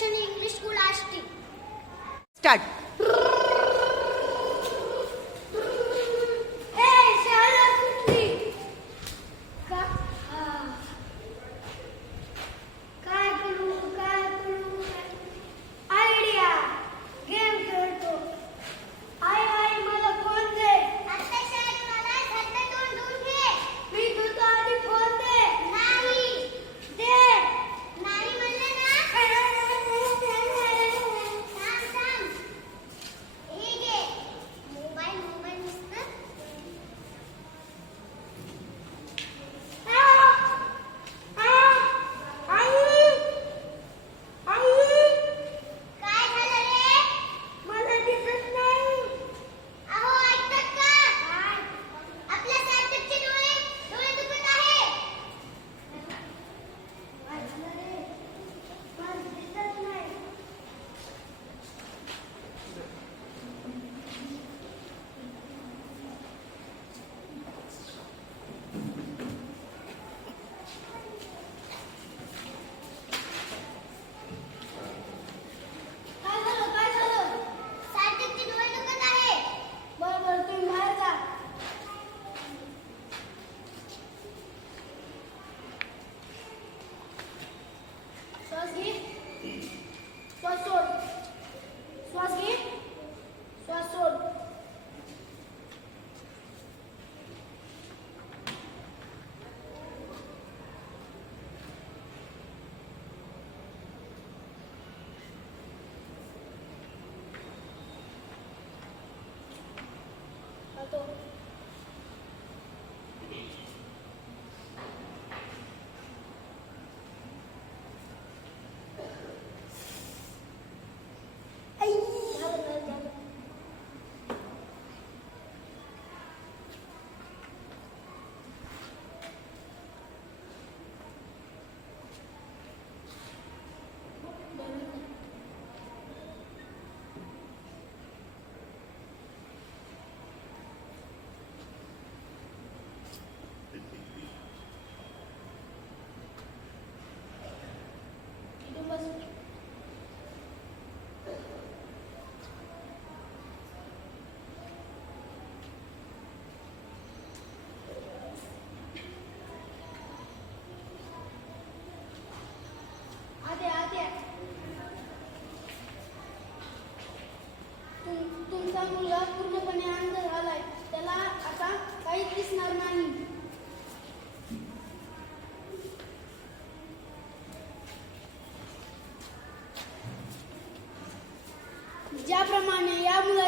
Education English School Ashti. Start. Hey, शाळा कुठली? काय करू? आयडिया. गेम खेळतो. आई मला फोन दे. आता शाळेत मला हातात तोंड घे. मी तुझा आधी फोन दे. नाही. दे. नाही म्हणलं ना. थांब. हे घे. मोबाईल नुसतं. काय झालं रे? मला दिसत नाही. अहो ऐकतात का? आपल्या सार्थकचे डोळे दुखत आहे. वाचलं रे. मला दिसत नाही. काय झालं? सार्थकचे डोळे दुखत आहे. बरं तुम्ही बाहेर जा. श्वास घे. श्वास सोड. श्वास घे. श्वास सोड. खातो. झालं. इथून बस. आद्या. तुमचा मुलगा पूर्णपणे अंध झालाय. त्याला आता काहीच दिसणार नाही. ज्याप्रमाणे या मुलाला